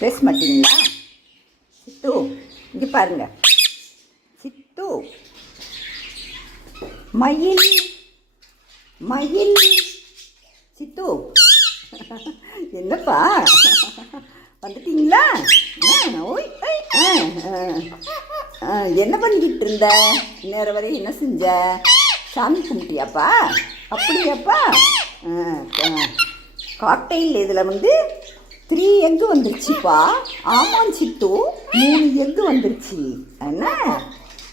பேச மாட்டீங்களா சித்து இங்கே பாருங்க. சித்து. மயில் மயில். சித்து. என்னப்பா? வந்துட்டீங்களா? ஓய் ஆ, ஆ. என்ன பண்ணிக்கிட்டு இருந்த? நேரம் வரை என்ன செஞ்ச? சாமி கும்பிட்டியாப்பா? அப்படியாப்பா? காக்டெயில் இதில் வந்து த்ரீ எக்கு வந்துருச்சுப்பா. ஆமாம் சித்து மூணு எக்கு வந்துருச்சு. என்ன?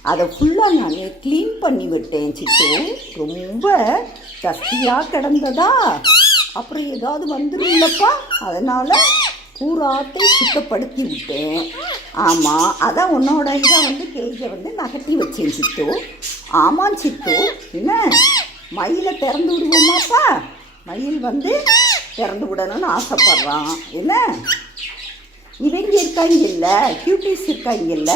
அதை ஃபுல்லாக நான் க்ளீன் பண்ணி விட்டேன் சித்து. ரொம்ப டஸ்டியாக கிடந்ததா? அப்புறம் ஏதாவது வந்துரும்லப்பா? அதனால் பூராத்தை சுத்தப்படுத்தி விட்டேன். ஆமாம் அதான் உன்னோட இதை வந்து கேஜை வந்து நகர்த்தி வச்சேன் சித்து. ஆமாம் சித்து. என்ன? மயிலை திறந்து விடுவோமாப்பா? மயில் வந்து திறந்து விடணும்னு ஆசைப்பட்றான். என்ன? இவங்க இருக்காங்கல்ல கியூட்டிஸ் இருக்காங்கல்ல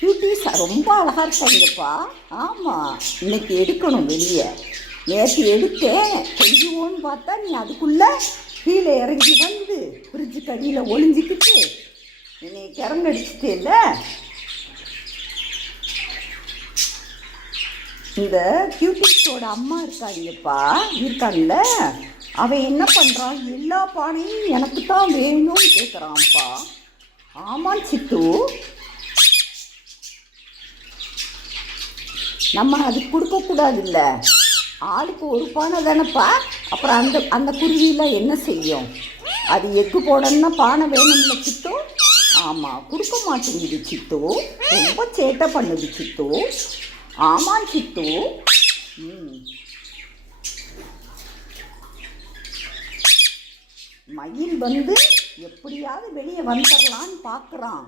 கியூட்டிஸ் ரொம்ப அழகாக இருக்காங்கப்பா. ஆமாம் இன்னைக்கு எடுக்கணும் வெளியே. நேற்று எடுத்தேன். கொஞ்சுவோன்னு பார்த்தா நீ அதுக்குள்ளே கீழே இறங்கி வந்து ஃப்ரிட்ஜு கடியில் ஒளிஞ்சிக்கிட்டு என்னை கிறங்கடிச்சிட்டேல்ல? இந்த கியூட்டிஸோட அம்மா இருக்காங்கப்பா. இருக்காங்கல்ல? அவன் என்ன பண்ணுறான் எல்லா பானையும் எனக்கு தான் வேணும்னு கேட்குறான்ப்பா ஆமாம் சித்து. நம்ம அது கொடுக்கக்கூடாதுல்ல ஆளுக்கு ஒரு பானை தானேப்பா. அப்புறம் அந்த அந்த குருவியில் என்ன செய்யும்? அது எக்கு போடணும்னா பானை வேணும்ல சித்து? ஆமாம் கொடுக்க மாட்டேங்குது சித்து. ரொம்ப சேட்டை பண்ணுது சித்து. ஆமாம் சித்து. ம். மயில் வந்து எப்படியாவது வெளியே வந்துடலான்னு பார்க்குறான்.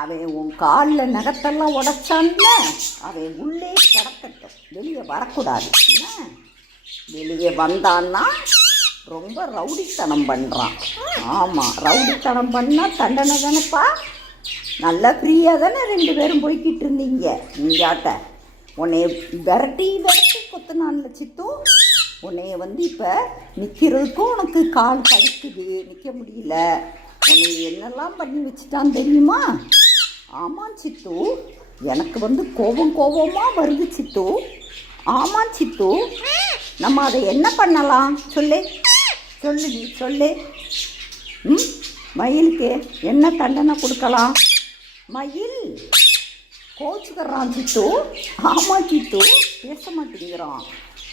அவன் உன் காலில் நகத்தெல்லாம் உடச்சான்ல அவன் உள்ளே கிடக்கட்டும். வெளியே வரக்கூடாது. என்ன? வெளியே வந்தான்னா ரொம்ப ரவுடித்தனம் பண்ணுறான் ஆமாம் ரவுடித்தனம் பண்ணால் தண்டனை தானேப்பா? நல்லா ஃப்ரீயாக தானே ரெண்டு பேரும் போய்கிட்டு இருந்தீங்க. நீங்காட்ட உன்னை விரட்டி விரட்டி கொத்துனான்ல சித்தும் உன்னைய வந்து இப்போ நிற்கிறதுக்கும் உனக்கு கால் கடுக்குது. நிற்க முடியல. உன்னை என்னெல்லாம் பண்ணி வச்சுட்டான் தெரியுமா? ஆமாம் சித்து. எனக்கு வந்து கோபம் கோபமாக வருது சித்து. ஆமாம் சித்து. நம்ம அதை என்ன பண்ணலாம்? சொல்லு. சொல்லு நீ சொல்லு. ம்? மயிலுக்கு என்ன தண்டனை கொடுக்கலாம்? மயில். கோச்சுக்கிறான் சித்து. ஆமாம் சித்து. பேச மாட்டேங்கிறான்.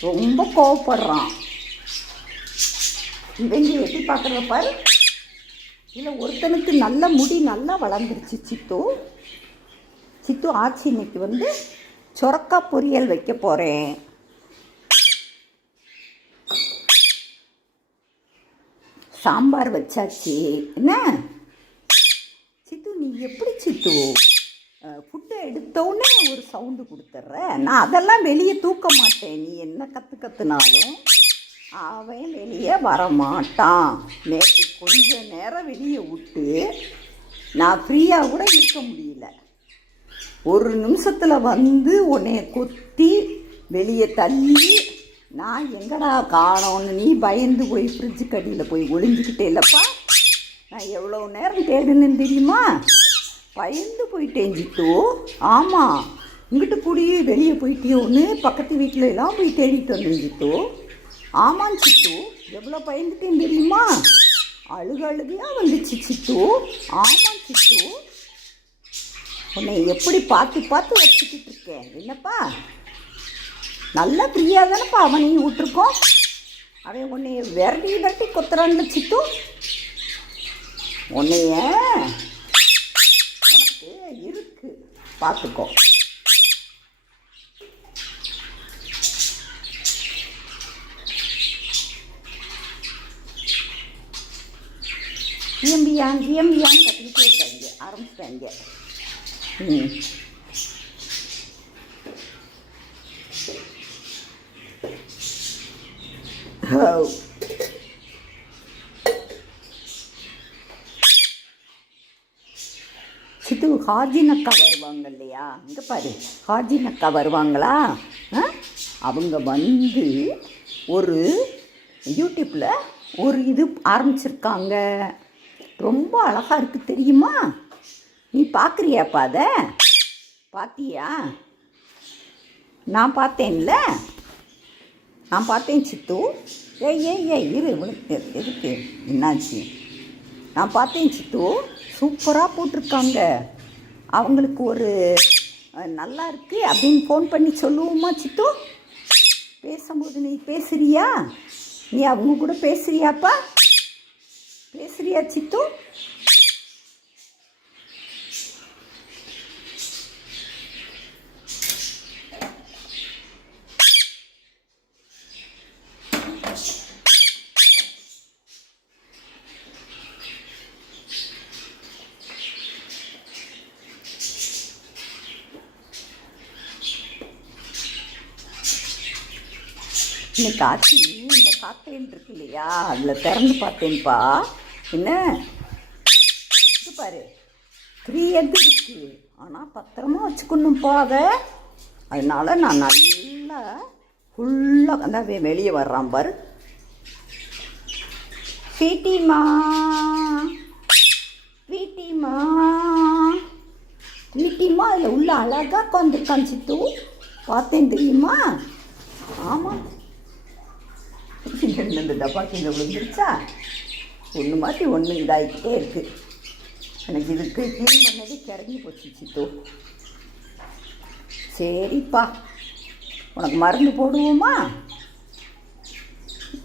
ரொம்ப கோவப்படுறான். இவங்க எப்படி பார்க்குறத பாரு. இல்லை ஒருத்தனுக்கு நல்ல முடி நல்லா வளர்ந்துருச்சு சித்து. சித்து ஆச்சி இன்னைக்கு வந்து சொரக்கா பொரியல் வைக்க போகிறேன் சாம்பார் வச்சாச்சு. என்ன? சித்து நீ எப்படி சித்து? ஃபுட் ஃபுட்டை எடுத்தோடனே ஒரு சவுண்டு கொடுத்துட்ற. நான் அதெல்லாம் வெளியே தூக்க மாட்டேன். நீ என்ன கற்று கற்றுனாலும் அவன் வெளியே வரமாட்டான். நேற்று கொஞ்ச நேரம் வெளியே விட்டு நான் ஃப்ரீயாக கூட இருக்க முடியல. ஒரு நிமிஷத்தில் வந்து உன்னைய கொத்தி வெளியே தள்ளி நான் எங்கடா காணோன்னு நீ பயந்து போய் ஃப்ரிட்ஜு கடியில் போய் ஒளிஞ்சிக்கிட்டே இல்லைப்பா. நான் எவ்வளோ நேரம் தேடுனேன்னு தெரியுமா? பயந்து போயிட்டேன் ஜித்து. ஆமாம் இங்கிட்டு கூடி வெளியே போயிட்டியோன்னு பக்கத்து வீட்டில எல்லாம் போய் தேடிட்டு வந்தேன் ஜித்து. ஆமாம் சித்து எவ்வளோ பயந்துட்டேன் தெரியுமா? அழுக அழுகையாக வந்துச்சு சித்து ஆமாம் சித்து உன்னை எப்படி பார்த்து பார்த்து வச்சுக்கிட்டு இருக்கேன். என்னப்பா? நல்லா ஃப்ரீயாக தானேப்பா அவனையும் விட்டுருக்கோம். அவன் உன்னைய விரட்டி விரட்டி கொத்துறான்னு சித்து உன்னைய பார்த்துக்கோ கிளம்பியான் கிளம்பியான்னு கத்திக்கிட்டே இருக்காங்க ஆரம்பிச்சிட்டாங்க ம் ஹோ முடிச்சுட்டு ஹாஜின் அக்கா வருவாங்க இல்லையா இங்கே பாரு ஹாஜின் அக்கா வருவாங்களா? ஆ? அவங்க வந்து ஒரு யூடியூப்பில் ஒரு இது ஆரம்பிச்சிருக்காங்க. ரொம்ப அழகாக இருக்குது தெரியுமா? நீ பார்க்குறியாப்பா அதை? பார்த்தியா நான் பார்த்தேன்ல. நான் பார்த்தேன் சித்து. ஏய் ஏய் ஏய் இரு இவனுக்கு எதுக்கு? என்னாச்சு? நான் பார்த்தேன் சித்து. சூப்பராக போட்டிருக்காங்க. அவங்களுக்கு ஒரு நல்லா இருக்கு அப்படின்னு ஃபோன் பண்ணி சொல்லுவோமா சித்து? பேசும்போது நீ பேசுறியா? நீ அவங்க கூட பேசுறியாப்பா? பேசுறியா சித்து? இந்த ஆச்சு இந்த காக்கையில் இருக்கு இல்லையா அதில் திறந்து பார்த்தேன்ப்பா என்ன? இது பாரு. த்ரீ எது இருக்கு. ஆனால் பத்திரமா வச்சுக்கணும்ப்பா அதை. அதனால நான் நல்லா ஃபுல்லாக அந்த வெளியே வர்றான் பாரு. வீட்டிமா வீட்டிமா வீட்டிமா அதில் உள்ள அழகாக உட்காந்துருக்கான் சித்து. பார்த்தேன் தெரியுமா? ஆமாம் இந்த டப்பா கீழே விழுந்துருச்சா? ஒன்று மாற்றி ஒன்று இதாகிக்கிட்டே இருக்கு. எனக்கு இதுக்கு க்ளீன் பண்ணது கிறங்கி போச்சு சித்து. சரிப்பா. உனக்கு மருந்து போடுவோமா?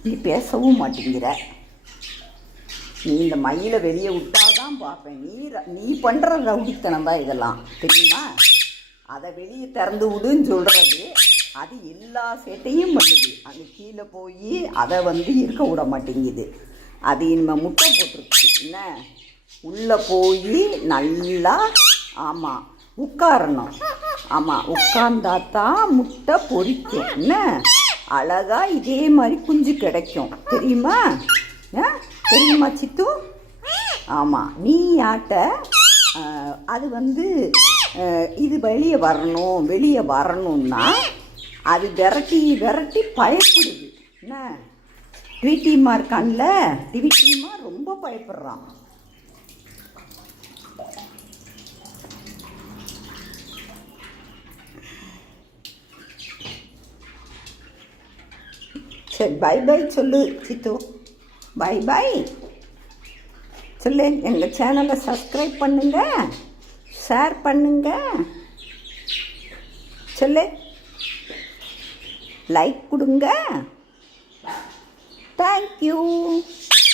நீ பேசவும் மாட்டேங்கிற. நீ இந்த மயில வெளியே விட்டாதான் பார்ப்பேன். நீ நீ பண்ணுற ரவுடித்தனம் தான் இதெல்லாம். தெரியுமா? அதை வெளியே திறந்து விடுன்னு சொல்கிறது அது எல்லா சேட்டையும் பண்ணுது. அது கீழே போய் அதை வந்து இருக்க விட மாட்டேங்குது. அது இனிமேல் முட்டை போட்டுருச்சு. என்ன? உள்ளே போய் நல்லா ஆமாம் உட்காரணும். ஆமாம் உட்கார்ந்தா தான் முட்டை பொறிக்கும் என்ன? அழகாக இதே மாதிரி குஞ்சு கிடைக்கும். தெரியுமா? தெரியுமா சித்து? ஆமாம் நீ ஆட்ட அது வந்து இது வெளியே வரணும் வெளியே வரணும்னா அது விரட்டி விரட்டி பயப்படுது. என்ன? டிவிட்டிமா இருக்கான்ல டிவிட்டிமா ரொம்ப பயப்படுறான். சரி பை பை சொல்லு சித்து. பை பை சொல்லு எங்கள் சேனலை சப்ஸ்கிரைப் பண்ணுங்க ஷேர் பண்ணுங்க. சொல்லு. லைக் கொடுங்க. தேங்க்யூ